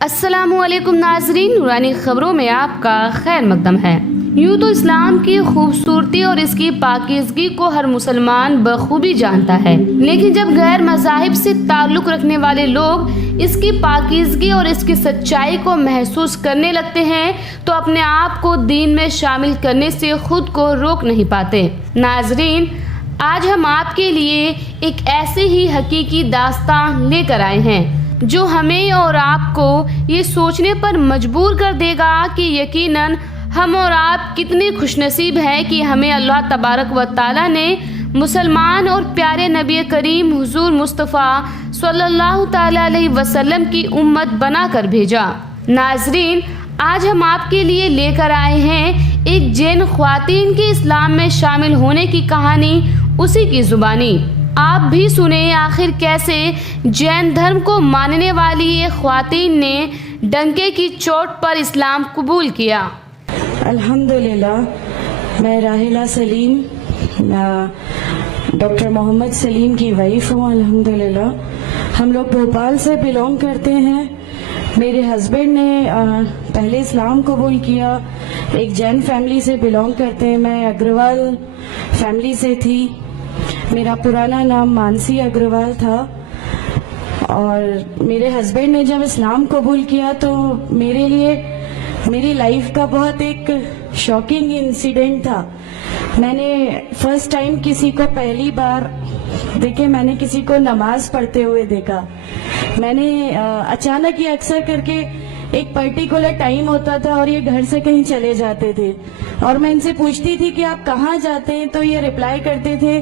السلام علیکم ناظرین، نورانی خبروں میں آپ کا خیر مقدم ہے۔ یوں تو اسلام کی خوبصورتی اور اس کی پاکیزگی کو ہر مسلمان بخوبی جانتا ہے، لیکن جب غیر مذاہب سے تعلق رکھنے والے لوگ اس کی پاکیزگی اور اس کی سچائی کو محسوس کرنے لگتے ہیں تو اپنے آپ کو دین میں شامل کرنے سے خود کو روک نہیں پاتے۔ ناظرین، آج ہم آپ کے لیے ایک ایسی ہی حقیقی داستان لے کر آئے ہیں جو ہمیں اور آپ کو یہ سوچنے پر مجبور کر دے گا کہ یقیناً ہم اور آپ کتنے خوش نصیب ہیں کہ ہمیں اللہ تبارک و تعالیٰ نے مسلمان اور پیارے نبی کریم حضور مصطفیٰ صلی اللہ تعالیٰ علیہ وسلم کی امت بنا کر بھیجا۔ ناظرین، آج ہم آپ کے لیے لے کر آئے ہیں ایک جین خواتین کے اسلام میں شامل ہونے کی کہانی، اسی کی زبانی۔ آپ بھی سنیں آخر کیسے جین دھرم کو ماننے والی ایک خواتین نے ڈنکے کی چوٹ پر اسلام قبول کیا۔ الحمدللہ، میں راحلہ سلیم، ڈاکٹر محمد سلیم کی وائف ہوں۔ الحمدللہ ہم لوگ بھوپال سے بلونگ کرتے ہیں۔ میرے ہسبینڈ نے پہلے اسلام قبول کیا، ایک جین فیملی سے بلونگ کرتے ہیں۔ میں اگروال فیملی سے تھی، میرا پرانا نام مانسی اگروال تھا، اور میرے ہسبینڈ نے جب اسلام قبول کیا تو میرے لیے میری لائف کا بہت ایک شاکنگ انسیڈنٹ تھا۔ میں نے فرسٹ ٹائم کسی کو پہلی بار دیکھے، میں نے کسی کو نماز پڑھتے ہوئے دیکھا۔ میں نے اچانک، یہ اکثر کر کے ایک پرٹیکولر ٹائم ہوتا تھا اور یہ گھر سے کہیں چلے جاتے تھے، اور میں ان سے پوچھتی تھی کہ آپ کہاں جاتے ہیں، تو یہ ریپلائی کرتے تھے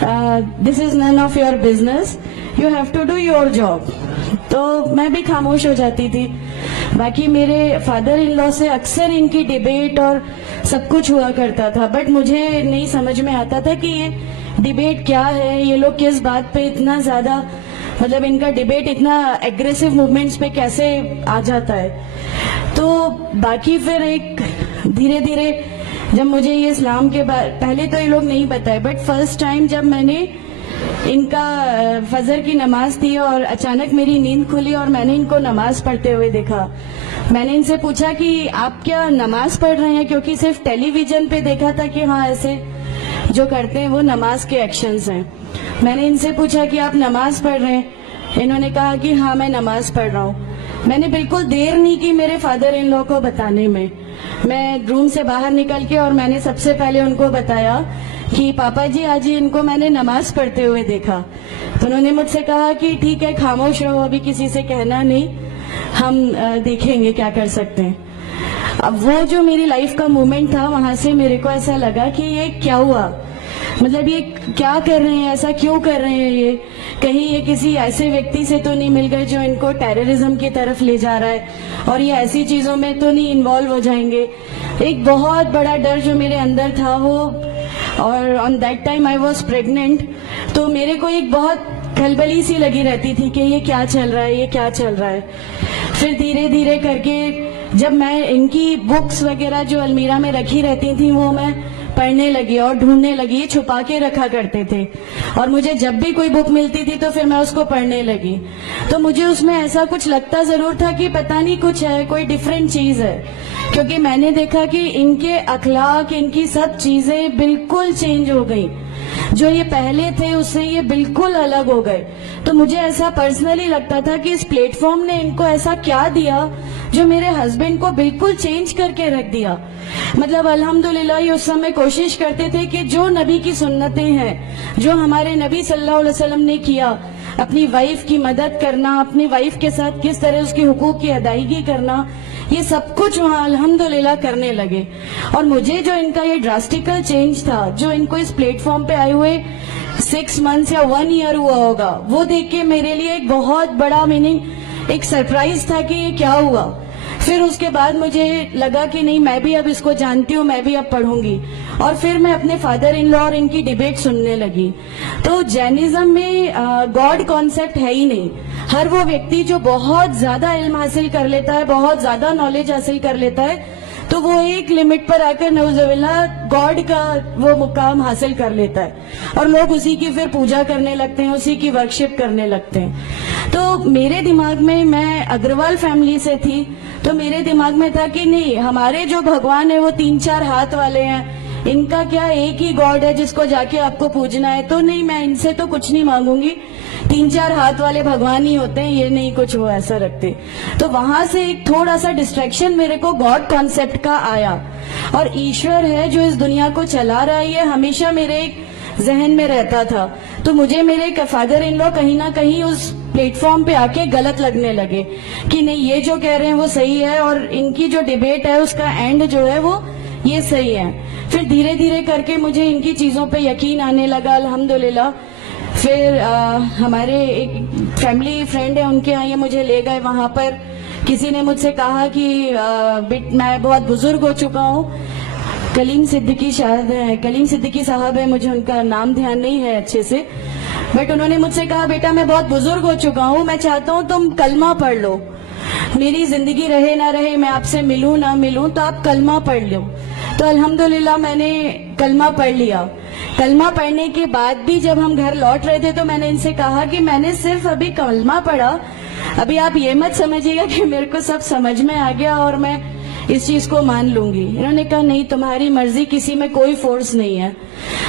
this is none of your business, you have to do your job. تو میں بھی خاموش ہو جاتی تھی۔ باقی میرے فادر ان لا سے اکثر ان کی ڈیبیٹ اور سب کچھ ہوا کرتا تھا، بٹ مجھے نہیں سمجھ میں آتا تھا کہ یہ ڈیبیٹ کیا ہے، یہ لوگ کس بات پہ اتنا زیادہ، مطلب ان کا ڈیبیٹ اتنا ایگریسو موومنٹس پہ کیسے آ جاتا ہے۔ تو باقی پھر ایک دھیرے دھیرے جب مجھے یہ اسلام کے پہلے تو یہ لوگ نہیں بتائے، بٹ فرسٹ ٹائم جب میں نے ان کا فجر کی نماز تھی اور اچانک میری نیند کھلی اور میں نے ان کو نماز پڑھتے ہوئے دیکھا، میں نے ان سے پوچھا کہ آپ کیا نماز پڑھ رہے ہیں، کیونکہ صرف ٹیلی ویژن پہ دیکھا تھا کہ ہاں ایسے جو کرتے ہیں وہ نماز کے ایکشنز ہیں۔ میں نے ان سے پوچھا کہ آپ نماز پڑھ رہے ہیں، انہوں نے کہا کہ ہاں میں نماز پڑھ رہا ہوں۔ میں نے بالکل دیر نہیں کی میرے فادر ان لو کو بتانے میں۔ میں روم سے باہر نکل کے اور میں نے سب سے پہلے ان کو بتایا کہ پاپا جی آج ان کو میں نے نماز پڑھتے ہوئے دیکھا۔ تو انہوں نے مجھ سے کہا کہ ٹھیک ہے، خاموش رہو، ابھی کسی سے کہنا نہیں، ہم دیکھیں گے کیا کر سکتے ہیں۔ اب وہ جو میری لائف کا مومنٹ تھا، وہاں سے میرے کو ایسا لگا کہ یہ کیا ہوا، مطلب یہ کیا کر رہے ہیں، ایسا کیوں کر رہے ہیں، یہ کہیں یہ کسی ایسے ویکتی سے تو نہیں مل گئے جو ان کو ٹیررزم کی طرف لے جا رہا ہے، اور یہ ایسی چیزوں میں تو نہیں انوالو ہو جائیں گے۔ ایک بہت بڑا ڈر جو میرے اندر تھا وہ، اور on that time I was pregnant, تو میرے کو ایک بہت کھلبلی سی لگی رہتی تھی کہ یہ کیا چل رہا ہے، یہ کیا چل رہا ہے۔ پھر دھیرے دھیرے کر کے جب میں ان کی بکس وغیرہ جو المیرہ میں رکھی رہتی تھیں وہ میں پڑھنے لگی اور ڈھونڈنے لگی، یہ چھپا کے رکھا کرتے تھے، اور مجھے جب بھی کوئی بک ملتی تھی تو پھر میں اس کو پڑھنے لگی۔ تو مجھے اس میں ایسا کچھ لگتا ضرور تھا کہ پتہ نہیں کچھ ہے، کوئی ڈیفرنٹ چیز ہے، کیونکہ میں نے دیکھا کہ ان کے اخلاق، ان کی سب چیزیں بالکل چینج ہو گئی، جو یہ پہلے تھے اس سے یہ بالکل الگ ہو گئے۔ تو مجھے ایسا پرسنلی لگتا تھا کہ اس پلیٹ فارم نے ان کو ایسا کیا دیا جو میرے ہسبینڈ کو بالکل چینج کر کے رکھ دیا۔ مطلب الحمدللہ یہ اس سمے کوشش کرتے تھے کہ جو نبی کی سنتیں ہیں، جو ہمارے نبی صلی اللہ علیہ وسلم نے کیا، اپنی وائف کی مدد کرنا، اپنی وائف کے ساتھ کس طرح اس کے حقوق کی ادائیگی کرنا، یہ سب کچھ وہاں الحمدللہ کرنے لگے۔ اور مجھے جو ان کا یہ ڈراسٹیکل چینج تھا، جو ان کو اس پلیٹ فارم پہ آئے ہوئے 6 months یا 1 year ہوا ہوگا، وہ دیکھ کے میرے لیے ایک بہت بڑا ایک سرپرائز تھا کہ یہ کیا ہوا۔ پھر اس کے بعد مجھے لگا کہ نہیں، میں بھی اب اس کو جانتی ہوں، میں بھی اب پڑھوں گی، اور پھر میں اپنے فادر ان لا اور ان کی ڈیبیٹ سننے لگی۔ تو جینزم میں گاڈ کانسیپٹ ہے ہی نہیں۔ ہر وہ ویکتی جو بہت زیادہ علم حاصل کر لیتا ہے، بہت زیادہ نالج حاصل کر لیتا ہے، تو وہ ایک لمٹ پر آ کر نعوذ باللہ گاڈ کا وہ مقام حاصل کر لیتا ہے اور لوگ اسی کی پھر پوجا کرنے لگتے ہیں, اسی کی ورشپ کرنے لگتے ہیں. تو میرے دماغ میں اگروال فیملی سے تھی, تو میرے دماغ میں تھا کہ نہیں, ہمارے جو بھگوان ہیں وہ 3-4 ہاتھ والے ہیں, ان کا کیا ایک ہی گاڈ ہے جس کو جا کے آپ کو پوجنا ہے. تو نہیں, میں ان سے تو کچھ نہیں مانگوں گی, 3-4 ہاتھ والے بھگوان ہی ہوتے ہیں, یہ نہیں کچھ وہ ایسا رکھتے. تو وہاں سے ایک تھوڑا سا ڈسٹریکشن میرے کو گاڈ کانسیپٹ کا آیا, اور ایشور ہے جو اس دنیا کو چلا رہا ہے, یہ ہمیشہ میرے ایک ذہن میں رہتا تھا. تو مجھے میرے فادر ان لو کہیں نہ کہیں اس پلیٹ فارم پہ آ کے غلط لگنے لگے کہ نہیں, یہ جو کہہ رہے ہیں وہ صحیح ہے, اور ان کی جو ڈیبیٹ ہے اس کا اینڈ جو ہے وہ یہ صحیح ہے. پھر دھیرے دھیرے کر کے مجھے ان کی چیزوں پہ یقین آنے لگا الحمدللہ. پھر ہمارے ایک فیملی فرینڈ ہے, ان کے یہاں یہ مجھے لے گئے. وہاں پر کسی نے مجھ سے کہا کہ میں بہت بزرگ ہو چکا ہوں, کلیم صدیقی صاحب ہے, مجھے ان کا نام دھیان نہیں ہے اچھے سے, بٹ انہوں نے مجھ سے کہا بیٹا میں بہت بزرگ ہو چکا ہوں, میں چاہتا ہوں تم کلمہ پڑھ لو, میری زندگی رہے نہ رہے, میں آپ سے ملوں نہ ملوں, تو آپ کلمہ پڑھ لو. تو الحمدللہ میں نے کلمہ پڑھ لیا. کلمہ پڑھنے کے بعد بھی جب ہم گھر لوٹ رہے تھے تو میں نے ان سے کہا کہ میں نے صرف ابھی کلمہ پڑھا, ابھی آپ یہ مت سمجھیے گا کہ میرے کو سب سمجھ میں آ گیا اور میں اس چیز کو مان لوں گی. انہوں نے کہا نہیں, تمہاری مرضی, کسی میں کوئی فورس نہیں ہے.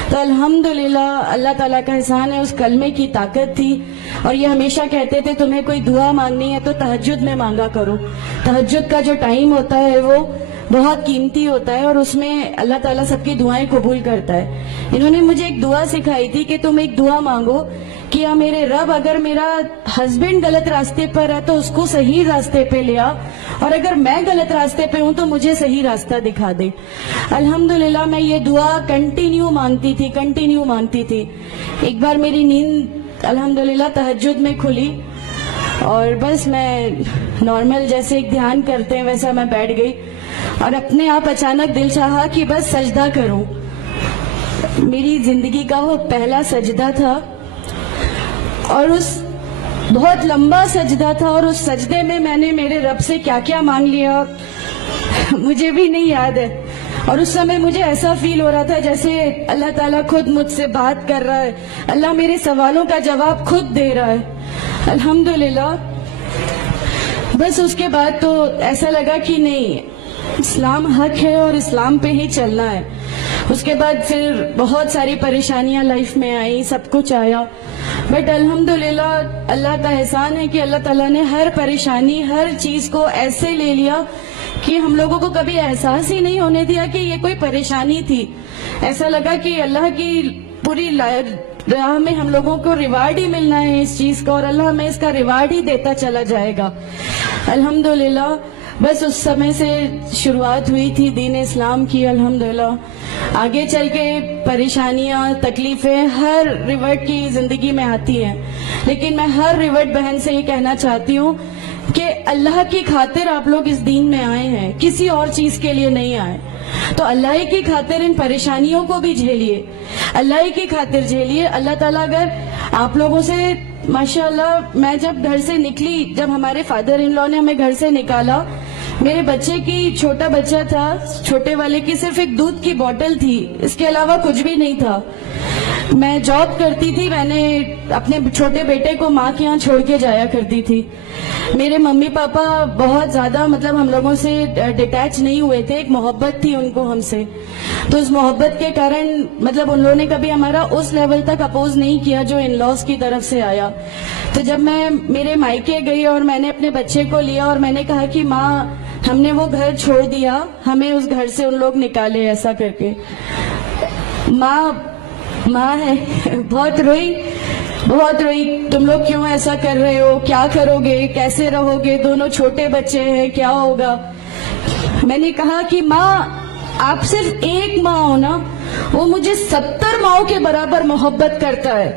تو الحمدللہ اللہ تعالیٰ کا احسان ہے, اس کلمے کی طاقت تھی. اور یہ ہمیشہ کہتے تھے تمہیں کوئی دعا مانگنی ہے تو تہجد میں مانگا کرو, تہجد کا جو ٹائم ہوتا ہے وہ بہت قیمتی ہوتا ہے, اور اس میں اللہ تعالیٰ سب کی دعائیں قبول کرتا ہے. انہوں نے مجھے ایک دعا سکھائی تھی کہ تم ایک دعا مانگو کہ یا میرے رب, اگر میرا ہسبینڈ غلط راستے پر ہے تو اس کو صحیح راستے پہ لیا, اور اگر میں غلط راستے پہ ہوں تو مجھے صحیح راستہ دکھا دے. الحمدللہ میں یہ دعا کنٹینیو مانگتی تھی. ایک بار میری نیند الحمدللہ تہجد میں کھلی, اور بس میں نارمل جیسے ایک دھیان کرتے ہیں ویسا میں بیٹھ گئی, اور اپنے آپ اچانک دل چاہا کہ بس سجدہ کروں. میری زندگی کا وہ پہلا سجدہ تھا, اور اس بہت لمبا سجدہ تھا, اور اس سجدے میں نے میرے رب سے کیا کیا مانگ لیا مجھے بھی نہیں یاد ہے. اور اس سمے مجھے ایسا فیل ہو رہا تھا جیسے اللہ تعالیٰ خود مجھ سے بات کر رہا ہے, اللہ میرے سوالوں کا جواب خود دے رہا ہے. الحمدللہ. بس اس کے بعد تو ایسا لگا کہ نہیں, اسلام حق ہے اور اسلام پہ ہی چلنا ہے. اس کے بعد پھر بہت ساری پریشانیاں لائف میں آئی, سب کچھ آیا, بٹ الحمدللہ اللہ کا احسان ہے کہ اللہ تعالیٰ نے ہر پریشانی, ہر چیز کو ایسے لے لیا کہ ہم لوگوں کو کبھی احساس ہی نہیں ہونے دیا کہ یہ کوئی پریشانی تھی. ایسا لگا کہ اللہ کی پوری راہ میں ہم لوگوں کو ریوارڈ ہی ملنا ہے اس چیز کا, اور اللہ ہمیں اس کا ریوارڈ ہی دیتا چلا جائے گا. الحمدللہ. بس اس سمے سے شروعات ہوئی تھی دین اسلام کی. الحمدللہ آگے چل کے پریشانیاں, تکلیفیں ہر ریورٹ کی زندگی میں آتی ہیں, لیکن میں ہر ریورٹ بہن سے یہ کہنا چاہتی ہوں کہ اللہ کی خاطر آپ لوگ اس دین میں آئے ہیں, کسی اور چیز کے لیے نہیں آئے. تو اللہ ہی کی خاطر ان پریشانیوں کو بھی جھیلیے, اللہ ہی کی خاطر جھیلیے. اللہ تعالیٰ اگر آپ لوگوں سے, ماشاءاللہ, میں جب گھر سے نکلی, جب ہمارے فادر ان لو نے ہمیں گھر سے نکالا, میرے بچے کی, چھوٹا بچہ تھا, چھوٹے والے کی صرف ایک دودھ کی بوتل تھی, اس کے علاوہ کچھ بھی نہیں تھا. میں جاب کرتی تھی, میں نے اپنے چھوٹے بیٹے کو ماں کے یہاں چھوڑ کے جایا کرتی تھی. میرے ممی پاپا بہت زیادہ ہم لوگوں سے ڈیٹیچ نہیں ہوئے تھے, ایک محبت تھی ان کو ہم سے. تو اس محبت کے کارن ان لوگوں نے کبھی ہمارا اس لیول تک اپوز نہیں کیا جو ان لاز کی طرف سے آیا. تو جب میں میرے مائکے گئی اور میں نے اپنے بچے کو لیا اور میں نے کہا کہ ماں ہم نے وہ گھر چھوڑ دیا, ہمیں اس گھر سے ان لوگ نکالے, ایسا کر کے. ماں ہے, بہت روئی, تم لوگ کیوں ایسا کر رہے ہو, کیا کرو گے, کیسے رہو گے, دونوں چھوٹے بچے ہیں, کیا ہوگا. میں نے کہا کہ ماں آپ صرف ایک ماں ہو نا, وہ مجھے 70 ماؤں کے برابر محبت کرتا ہے.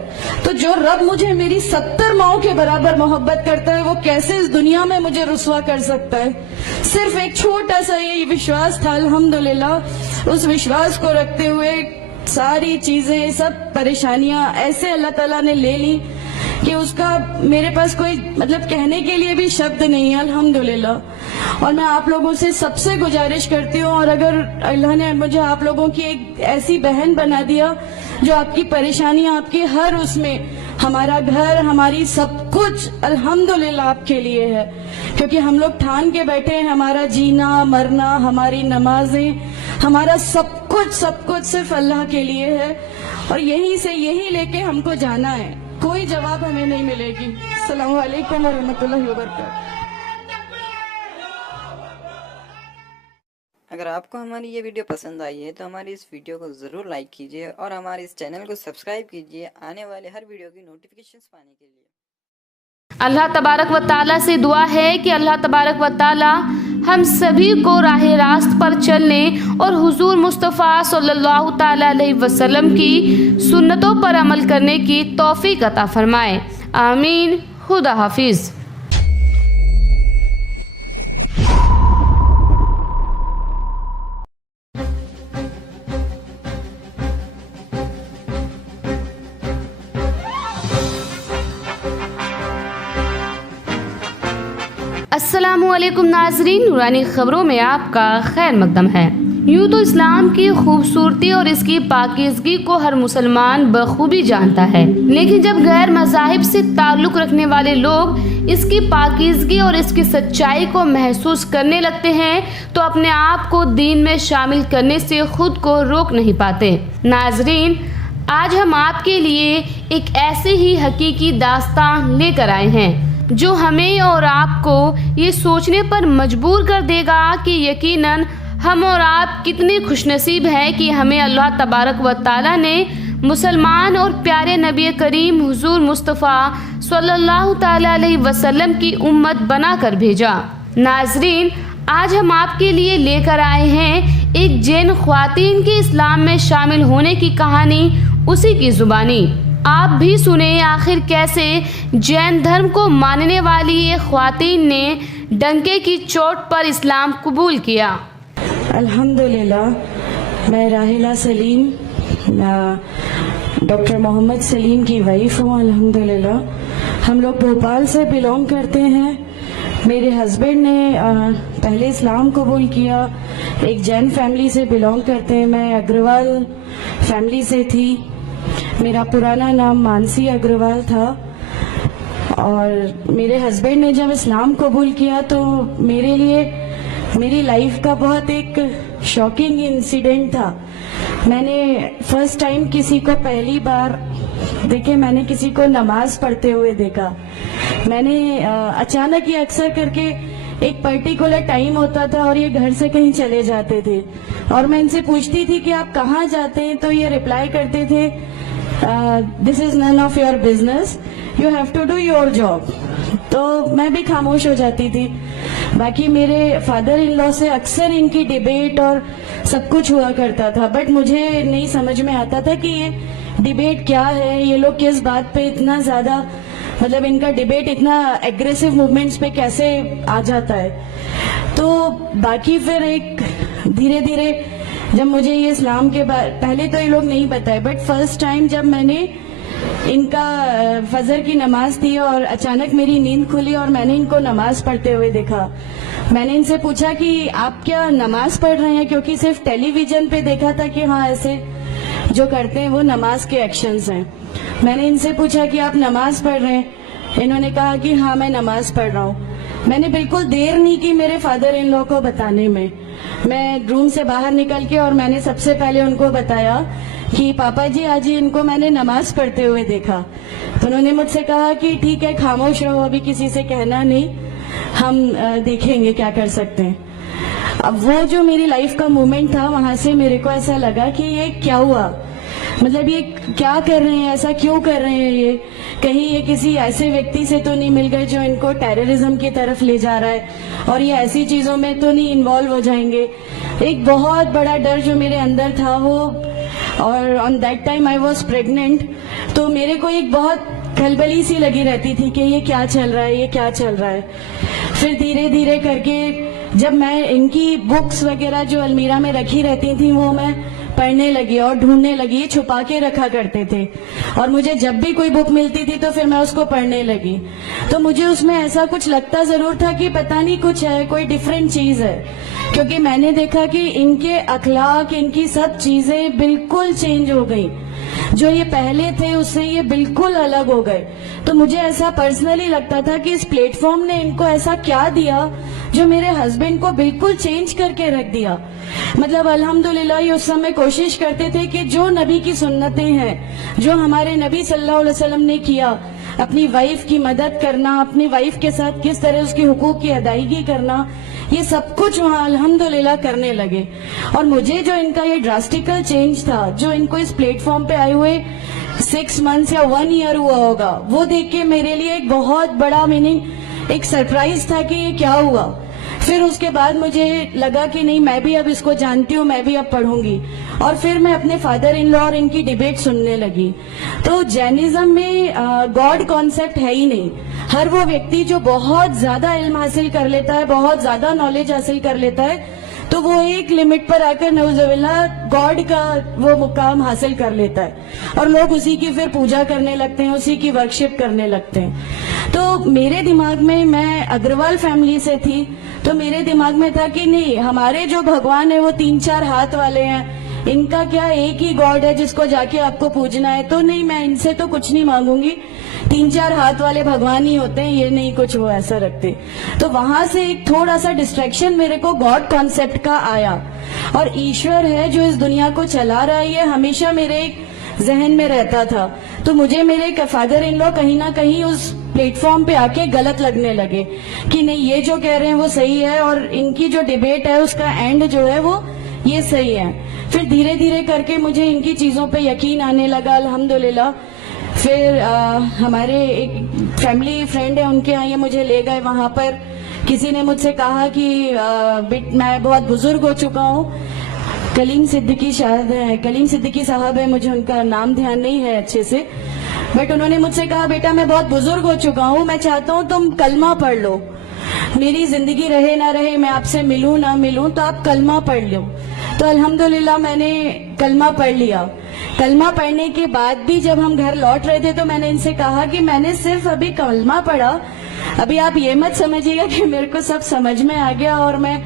تو جو رب مجھے میری 70 ماؤں کے برابر محبت کرتا ہے وہ کیسے اس دنیا میں مجھے رسوا کر سکتا ہے. صرف ایک چھوٹا سا یہ وشواس تھا. الحمدللہ اس وشواس کو رکھتے ہوئے ساری چیزیں, سب پریشانیاں ایسے اللہ تعالیٰ نے لے لی کہ اس کا میرے پاس کوئی مطلب کہنے کے لیے بھی شبد نہیں ہے الحمدللہ. اور میں آپ لوگوں سے سب سے گزارش کرتی ہوں، اور اگر اللہ نے مجھے آپ لوگوں کی ایک ایسی بہن بنا دیا جو آپ کی پریشانیاں، آپ کی ہر اس میں، ہمارا گھر، ہماری سب کچھ الحمدللہ آپ کے لیے ہے، کیونکہ ہم لوگ ٹھان کے بیٹھے ہیں ہمارا جینا مرنا، ہماری نمازیں، ہمارا سب کچھ صرف اللہ کے لیے ہے، اور یہیں سے یہی لے کے ہم کو جانا ہے. کوئی جواب ہمیں نہیں ملے گی. السلام علیکم ورحمۃ اللہ وبرکاتہ. اگر آپ کو ہماری یہ ویڈیو پسند آئی ہے تو ہماری اس ویڈیو کو ضرور لائک کیجیے اور ہمارے اس چینل کو سبسکرائب کیجیے آنے والے ہر ویڈیو کی نوٹیفیکیشنز پانے کے لیے. اللہ تبارک و تعالیٰ سے دعا ہے کہ اللہ تبارک و تعالیٰ ہم سبھی کو راہ راست پر چلنے اور حضور مصطفیٰ صلی اللہ تعالیٰ علیہ وسلم کی سنتوں پر عمل کرنے کی توفیق عطا فرمائے. آمین. خدا حافظ. السلام علیکم ناظرین، نورانی خبروں میں آپ کا خیر مقدم ہے. یوں تو اسلام کی خوبصورتی اور اس کی پاکیزگی کو ہر مسلمان بخوبی جانتا ہے، لیکن جب غیر مذاہب سے تعلق رکھنے والے لوگ اس کی پاکیزگی اور اس کی سچائی کو محسوس کرنے لگتے ہیں تو اپنے آپ کو دین میں شامل کرنے سے خود کو روک نہیں پاتے. ناظرین، آج ہم آپ کے لیے ایک ایسی ہی حقیقی داستان لے کر آئے ہیں جو ہمیں اور آپ کو یہ سوچنے پر مجبور کر دے گا کہ یقیناً ہم اور آپ کتنے خوش نصیب ہیں کہ ہمیں اللہ تبارک و تعالیٰ نے مسلمان اور پیارے نبی کریم حضور مصطفیٰ صلی اللہ تعالیٰ علیہ وسلم کی امت بنا کر بھیجا. ناظرین، آج ہم آپ کے لیے لے کر آئے ہیں ایک جین خواتین کے اسلام میں شامل ہونے کی کہانی، اسی کی زبانی. آپ بھی سنیں آخر کیسے جین دھرم کو ماننے والی یہ خواتین نے ڈنکے کی چوٹ پر اسلام قبول کیا. الحمدللہ. میں راحلہ سلیم، ڈاکٹر محمد سلیم کی وائف ہوں. الحمدللہ. ہم لوگ بھوپال سے بلونگ کرتے ہیں. میرے ہسبینڈ نے پہلے اسلام قبول کیا، ایک جین فیملی سے بلونگ کرتے ہیں. میں اگروال فیملی سے تھی. میرا پرانا نام مانسی اگروال تھا، اور میرے ہسبینڈ نے جب اسلام قبول کیا تو میرے لیے میری لائف کا بہت ایک شاکنگ انسیڈنٹ تھا. میں نے فرسٹ ٹائم کسی کو پہلی بار دیکھے، میں نے کسی کو نماز پڑھتے ہوئے دیکھا. میں نے اچانک یہ اکثر کر کے ایک پرٹیکولر ٹائم ہوتا تھا اور یہ گھر سے کہیں چلے جاتے تھے، اور میں ان سے پوچھتی تھی کہ آپ کہاں جاتے ہیں، تو یہ ریپلائی کرتے تھے this is none of your business, you have to do your job. تو میں بھی خاموش ہو جاتی تھی. باقی میرے فادر ان لا سے اکثر ان کی ڈیبیٹ اور سب کچھ ہوا کرتا تھا، بٹ مجھے نہیں سمجھ میں آتا تھا کہ یہ ڈیبیٹ کیا ہے، یہ لوگ کس بات پہ اتنا زیادہ، مطلب ان کا ڈیبیٹ اتنا ایگریسو موومنٹس پہ کیسے آ جاتا ہے. تو باقی پھر ایک دھیرے دھیرے جب مجھے یہ اسلام کے پہلے تو یہ لوگ نہیں بتائے، بٹ فرسٹ ٹائم جب میں نے ان کا فجر کی نماز تھی اور اچانک میری نیند کھلی اور میں نے ان کو نماز پڑھتے ہوئے دیکھا. میں نے ان سے پوچھا کہ آپ کیا نماز پڑھ رہے ہیں، کیونکہ صرف ٹیلی ویژن پہ دیکھا تھا کہ ہاں ایسے جو کرتے ہیں وہ نماز کے ایکشنز ہیں. میں نے ان سے پوچھا کہ آپ نماز پڑھ رہے ہیں، انہوں نے کہا کہ ہاں میں نماز پڑھ رہا ہوں. میں نے بالکل دیر نہیں کی میرے فادر ان لوگ کو بتانے میں. میں روم سے باہر نکل کے اور میں نے سب سے پہلے ان کو بتایا کہ پاپا جی آج ان کو میں نے نماز پڑھتے ہوئے دیکھا. تو انہوں نے مجھ سے کہا کہ ٹھیک ہے خاموش رہو، ابھی کسی سے کہنا نہیں، ہم دیکھیں گے کیا کر سکتے ہیں. اب وہ جو میری لائف کا مومنٹ تھا، وہاں سے میرے کو ایسا لگا کہ یہ کیا ہوا، مطلب یہ کیا کر رہے ہیں، ایسا کیوں کر رہے ہیں، یہ کہیں یہ کسی ایسے ویکتی سے تو نہیں مل گئے جو ان کو ٹیررزم کی طرف لے جا رہا ہے، اور یہ ایسی چیزوں میں تو نہیں انوالو ہو جائیں گے. ایک بہت بڑا ڈر جو میرے اندر تھا وہ، اور on that time I was pregnant, تو میرے کو ایک بہت کھلبلی سی لگی رہتی تھی کہ یہ کیا چل رہا ہے، یہ کیا چل رہا ہے. پھر دھیرے دھیرے کر کے جب میں ان کی بکس وغیرہ جو المیرا میں رکھی رہتی تھیں وہ میں پڑھنے لگی اور ڈھونڈنے لگی. چھپا کے رکھا کرتے تھے اور مجھے جب بھی کوئی بک ملتی تھی تو پھر میں اس کو پڑھنے لگی. تو مجھے اس میں ایسا کچھ لگتا ضرور تھا کہ پتہ نہیں کچھ ہے, کوئی ڈیفرنٹ چیز ہے, کیونکہ میں نے دیکھا کہ ان کے اخلاق, ان کی سب چیزیں بالکل چینج ہو گئی. جو یہ پہلے تھے اس سے یہ بالکل الگ ہو گئے. تو مجھے ایسا پرسنلی لگتا تھا کہ اس پلیٹ فارم نے ان کو ایسا کیا دیا جو میرے ہسبینڈ کو بالکل چینج کر کے رکھ دیا. مطلب الحمدللہ یہ اس سمے کوشش کرتے تھے کہ جو نبی کی سنتیں ہیں, جو ہمارے نبی صلی اللہ علیہ وسلم نے کیا, اپنی وائف کی مدد کرنا, اپنی وائف کے ساتھ کس طرح اس کی حقوق کی ادائیگی کرنا, یہ سب کچھ وہاں الحمدللہ کرنے لگے. اور مجھے جو ان کا یہ ڈراسٹیکل چینج تھا, جو ان کو اس پلیٹ فارم پہ آئے ہوئے 6 months یا 1 year ہوا ہوگا, وہ دیکھ کے میرے لیے ایک بہت بڑا ایک سرپرائز تھا کہ یہ کیا ہوا. پھر اس کے بعد مجھے لگا کہ نہیں, میں بھی اب اس کو جانتی ہوں, میں بھی اب پڑھوں گی. اور پھر میں اپنے فادر ان لا اور ان کی ڈیبیٹ سننے لگی. تو جینزم میں گاڈ کانسیپٹ ہے ہی نہیں. ہر وہ ویکتی جو بہت زیادہ علم حاصل کر لیتا ہے, بہت زیادہ نالج حاصل کر لیتا ہے, تو وہ ایک لمٹ پر آ کر نعوذ باللہ گاڈ کا وہ مقام حاصل کر لیتا ہے, اور لوگ اسی کی پھر پوجا کرنے لگتے ہیں, اسی کی ورشپ کرنے لگتے ہیں. تو میرے دماغ میں اگروال فیملی سے تھی, تو میرے دماغ میں تھا کہ نہیں, ہمارے جو بھگوان ہیں وہ 3-4 ہاتھ والے ہیں, ان کا کیا ایک ہی گاڈ ہے جس کو جا کے آپ کو پوجنا ہے. تو نہیں, میں ان سے تو کچھ نہیں مانگوں گی, 3-4 ہاتھ والے بھگوان ہی ہوتے ہیں, یہ نہیں کچھ وہ ایسا رکھتے. تو وہاں سے ایک تھوڑا سا ڈسٹریکشن میرے کو گاڈ کانسیپٹ کا آیا, اور ایشور ہے جو اس دنیا کو چلا رہا ہے, یہ ہمیشہ میرے ایک ذہن میں رہتا تھا. تو مجھے میرے فادر ان لا کہیں نہ کہیں اس پلیٹ فارم پہ آ کے غلط لگنے لگے کہ نہیں, یہ جو کہہ رہے ہیں وہ صحیح ہے, اور ان کی جو ڈیبیٹ ہے اس کا اینڈ جو ہے وہ یہ صحیح ہے. پھر دھیرے دھیرے کر کے مجھے ان کی چیزوں پہ یقین آنے لگا الحمدللہ. پھر ہمارے ایک فیملی فرینڈ ہے, ان کے یہاں یہ مجھے لے گئے. وہاں پر کسی نے مجھ سے کہا کہ میں بہت بزرگ ہو چکا ہوں, کلیم صدیقی شاید ہے, کلیم صدیقی صاحب ہے, مجھے ان کا نام دھیان نہیں ہے اچھے سے, بٹ انہوں نے مجھ سے کہا بیٹا میں بہت بزرگ ہو چکا ہوں, میں چاہتا ہوں تم کلمہ پڑھ لو, میری زندگی رہے نہ رہے, میں آپ سے ملوں نہ ملوں, تو آپ کلمہ پڑھ لو. تو الحمدللہ میں نے کلمہ پڑھ لیا. کلمہ پڑھنے کے بعد بھی جب ہم گھر لوٹ رہے تھے تو میں نے ان سے کہا کہ میں نے صرف ابھی کلمہ پڑھا, ابھی آپ یہ مت سمجھیے گا کہ میرے کو سب سمجھ میں آ گیا اور میں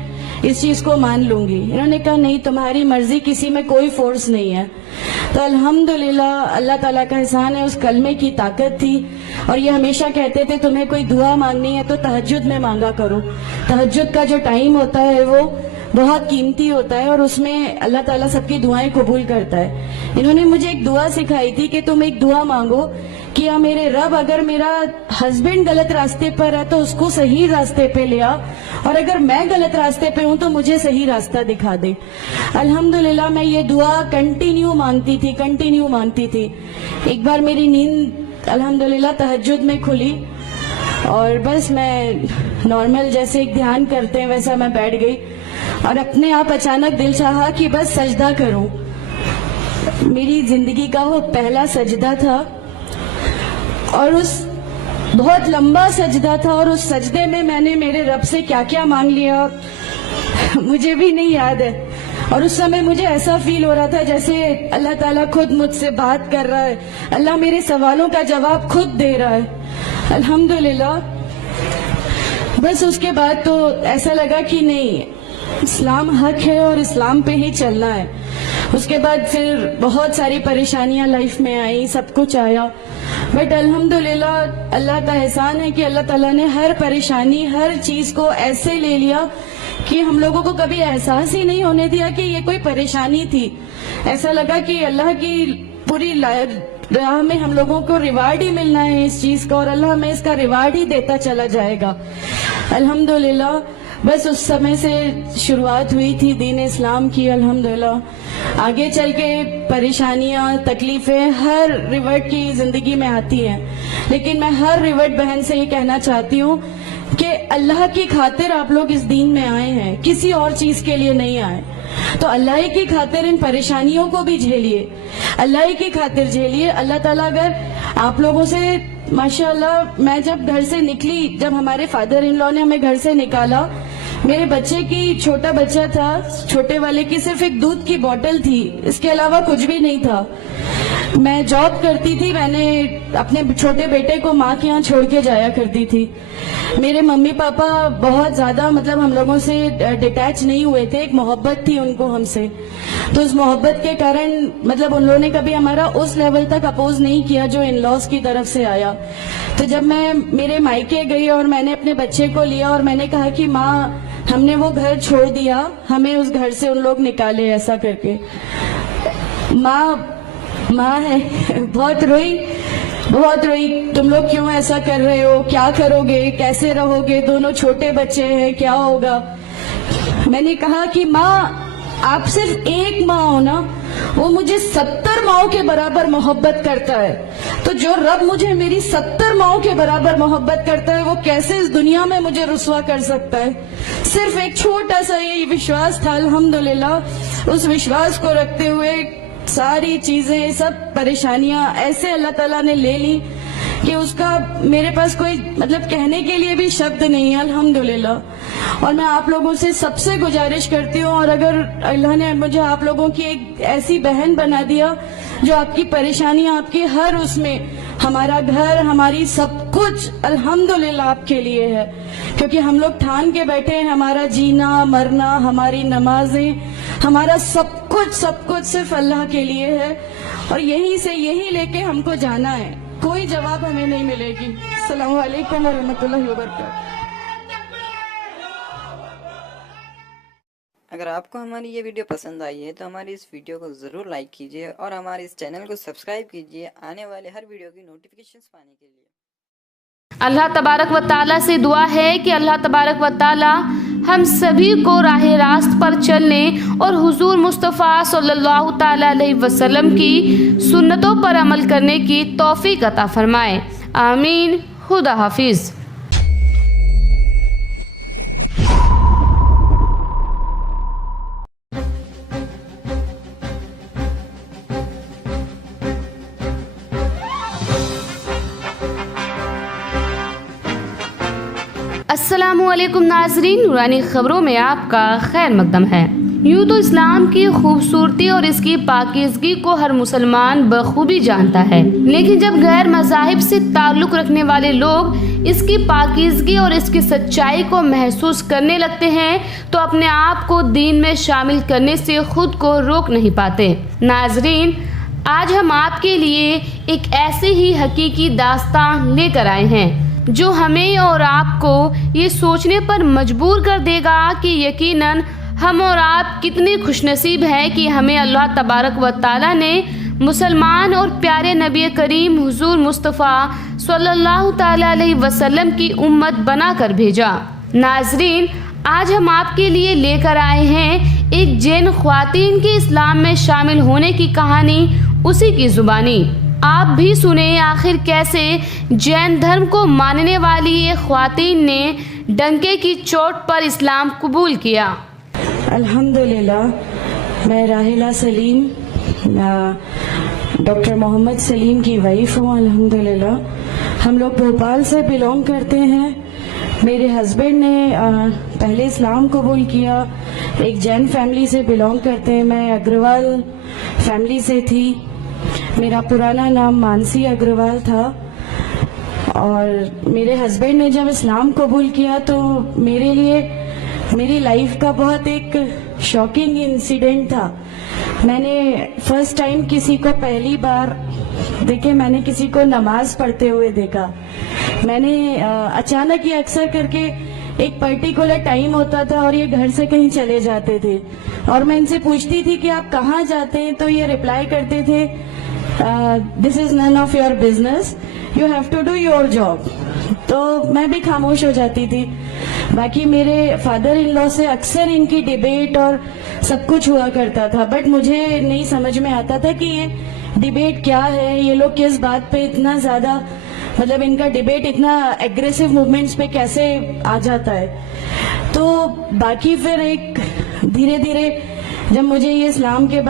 اس چیز کو مان لوں گی. انہوں نے کہا نہیں, تمہاری مرضی, کسی میں کوئی فورس نہیں ہے. تو الحمدللہ اللہ تعالیٰ کا احسان ہے, اس کلمے کی طاقت تھی. اور یہ ہمیشہ کہتے تھے تمہیں کوئی دعا مانگنی ہے تو تہجد میں مانگا کرو, تہجد کا جو ٹائم ہوتا ہے وہ بہت قیمتی ہوتا ہے, اور اس میں اللہ تعالیٰ سب کی دعائیں قبول کرتا ہے. انہوں نے مجھے ایک دعا سکھائی تھی کہ تم ایک دعا مانگو کہ یا میرے رب, اگر میرا ہسبینڈ غلط راستے پر ہے تو اس کو صحیح راستے پہ لیا, اور اگر میں غلط راستے پہ ہوں تو مجھے صحیح راستہ دکھا دے. الحمدللہ میں یہ دعا کنٹینیو مانگتی تھی. ایک بار میری نیند الحمدللہ تہجد میں کھلی, اور بس میں نارمل جیسے ایک دھیان کرتے ہیں ویسا میں بیٹھ گئی, اور اپنے آپ اچانک دل چاہا کہ بس سجدہ کروں. میری زندگی کا وہ پہلا سجدہ تھا, اور اس بہت لمبا سجدہ تھا, اور اس سجدے میں نے میرے رب سے کیا کیا مانگ لیا مجھے بھی نہیں یاد ہے. اور اس سمے مجھے ایسا فیل ہو رہا تھا جیسے اللہ تعالیٰ خود مجھ سے بات کر رہا ہے, اللہ میرے سوالوں کا جواب خود دے رہا ہے. الحمدللہ. بس اس کے بعد تو ایسا لگا کہ نہیں, اسلام حق ہے اور اسلام پہ ہی چلنا ہے. اس کے بعد پھر بہت ساری پریشانیاں لائف میں آئی, سب کچھ آیا, بٹ الحمدللہ اللہ کا احسان ہے کہ اللہ تعالیٰ نے ہر پریشانی, ہر چیز کو ایسے لے لیا کہ ہم لوگوں کو کبھی احساس ہی نہیں ہونے دیا کہ یہ کوئی پریشانی تھی. ایسا لگا کہ اللہ کی پوری راہ میں ہم لوگوں کو ریوارڈ ہی ملنا ہے اس چیز کا, اور اللہ ہمیں اس کا ریوارڈ ہی دیتا چلا جائے گا. الحمدللہ. بس اس سمے سے شروعات ہوئی تھی دین اسلام کی. الحمدللہ آگے چل کے پریشانیاں, تکلیفیں ہر ریورٹ کی زندگی میں آتی ہیں, لیکن میں ہر ریورٹ بہن سے یہ کہنا چاہتی ہوں کہ اللہ کی خاطر آپ لوگ اس دین میں آئے ہیں, کسی اور چیز کے لیے نہیں آئے. تو اللہ ہی کی خاطر ان پریشانیوں کو بھی جھیلیے, اللہ ہی کی خاطر جھیلیے. اللہ تعالیٰ اگر آپ لوگوں سے ماشاءاللہ, میں جب گھر سے نکلی, جب ہمارے فادر ان لا نے ہمیں گھر سے نکالا, میرے بچے کی چھوٹا بچہ تھا, چھوٹے والے کی صرف ایک دودھ کی بوٹل تھی, اس کے علاوہ کچھ بھی نہیں تھا. میں جاب کرتی تھی, میں نے اپنے چھوٹے بیٹے کو ماں کے یہاں چھوڑ کے جایا کرتی تھی. میرے ممی پاپا بہت زیادہ ہم لوگوں سے ڈیٹیچ نہیں ہوئے تھے, ایک محبت تھی ان کو ہم سے, تو اس محبت کے کارن ان لوگوں نے کبھی ہمارا اس لیول تک اپوز نہیں کیا جو ان لاز کی طرف سے آیا. تو جب میں میرے مائکے گئی اور میں نے اپنے بچے کو لیا اور میں نے کہا کہ ماں ہم نے وہ گھر چھوڑ دیا, ہمیں اس گھر سے ان لوگ نکالے, ایسا کر کے ماں ہے, بہت روئی, تم لوگ کیوں ایسا کر رہے ہو, کیا کرو گے, کیسے رہو گے, دونوں چھوٹے بچے ہیں, کیا ہوگا. میں نے کہا کہ ماں آپ صرف ایک ماں ہو نا, وہ مجھے 70 ماؤں کے برابر محبت کرتا ہے, تو جو رب مجھے میری 70 ماؤں کے برابر محبت کرتا ہے وہ کیسے اس دنیا میں مجھے رسوا کر سکتا ہے. صرف ایک چھوٹا سا یہ وشواس تھا, الحمدللہ اس وشواس کو رکھتے ہوئے ساری چیزیں, سب پریشانیاں ایسے اللہ تعالیٰ نے لے لی کہ اس کا میرے پاس کوئی کہنے کے لیے بھی شبد نہیں ہے, الحمدللہ. اور میں آپ لوگوں سے سب سے گزارش کرتی ہوں, اور اگر اللہ نے مجھے آپ لوگوں کی ایک ایسی بہن بنا دیا جو آپ کی پریشانیاں, آپ کی ہر اس میں, ہمارا گھر, ہماری سب کچھ الحمدللہ آپ کے لیے ہے, کیونکہ ہم لوگ ٹھان کے بیٹھے ہیں ہمارا جینا مرنا, ہماری نمازیں, ہمارا سب کچھ صرف اللہ کے لیے ہے, اور یہی لے کے ہم کو جانا ہے, کوئی جواب ہمیں نہیں ملے گی. السلام علیکم ورحمۃ اللہ وبرکاتہ. اگر آپ کو ہماری یہ ویڈیو پسند آئی ہے تو ہماری اس ویڈیو کو ضرور لائک کیجیے اور ہمارے اس چینل کو سبسکرائب کیجیے آنے والے ہر ویڈیو کی نوٹیفیکیشنز پانے کے لیے. اللہ تبارک و تعالیٰ سے دعا ہے کہ اللہ تبارک و تعالیٰ ہم سبھی کو راہ راست پر چلنے اور حضور مصطفیٰ صلی اللہ تعالیٰ علیہ وسلم کی سنتوں پر عمل کرنے کی توفیق عطا فرمائے. آمین. خدا حافظ. السلام علیکم ناظرین, نورانی خبروں میں آپ کا خیر مقدم ہے. یوں تو اسلام کی خوبصورتی اور اس کی پاکیزگی کو ہر مسلمان بخوبی جانتا ہے, لیکن جب غیر مذاہب سے تعلق رکھنے والے لوگ اس کی پاکیزگی اور اس کی سچائی کو محسوس کرنے لگتے ہیں تو اپنے آپ کو دین میں شامل کرنے سے خود کو روک نہیں پاتے. ناظرین, آج ہم آپ کے لیے ایک ایسی ہی حقیقی داستان لے کر آئے ہیں جو ہمیں اور آپ کو یہ سوچنے پر مجبور کر دے گا کہ یقیناً ہم اور آپ کتنے خوش نصیب ہیں کہ ہمیں اللہ تبارک و تعالیٰ نے مسلمان اور پیارے نبی کریم حضور مصطفیٰ صلی اللہ تعالیٰ علیہ وسلم کی امت بنا کر بھیجا. ناظرین, آج ہم آپ کے لیے لے کر آئے ہیں ایک جین خواتین کے اسلام میں شامل ہونے کی کہانی, اسی کی زبانی. آپ بھی سنیں آخر کیسے جین دھرم کو ماننے والی ایک خواتین نے ڈنکے کی چوٹ پر اسلام قبول کیا. الحمدللہ, میں راحلہ سلیم, ڈاکٹر محمد سلیم کی وائف ہوں. الحمدللہ ہم لوگ بھوپال سے بلونگ کرتے ہیں. میرے ہسبینڈ نے پہلے اسلام قبول کیا, ایک جین فیملی سے بلونگ کرتے ہیں. میں اگروال فیملی سے تھی. میرا پرانا نام مانسی اگروال تھا, اور میرے ہسبینڈ نے جب اسلام قبول کیا تو میرے لیے میری لائف کا بہت ایک شاکنگ انسیڈنٹ تھا. میں نے فرسٹ ٹائم کسی کو پہلی بار دیکھے, میں نے کسی کو نماز پڑھتے ہوئے دیکھا. میں نے اچانک یہ اکثر کر کے ایک پرٹیکولر ٹائم ہوتا تھا اور یہ گھر سے کہیں چلے جاتے تھے, اور میں ان سے پوچھتی تھی کہ آپ کہاں جاتے ہیں, تو یہ ریپلائی کرتے تھے this is none of your business, you have to do your job. تو میں بھی خاموش ہو جاتی تھی. باقی میرے فادر ان لا سے اکثر ان کی ڈیبیٹ اور سب کچھ ہوا کرتا تھا, بٹ مجھے نہیں سمجھ میں آتا تھا کہ یہ ڈیبیٹ کیا ہے, یہ لوگ کس بات پہ اتنا زیادہ ان کا ڈیبیٹ اتنا ایگریسو موومنٹس پہ کیسے آ جاتا ہے. تو باقی پھر ایک دھیرے دھیرے جب مجھے یہ اسلام کے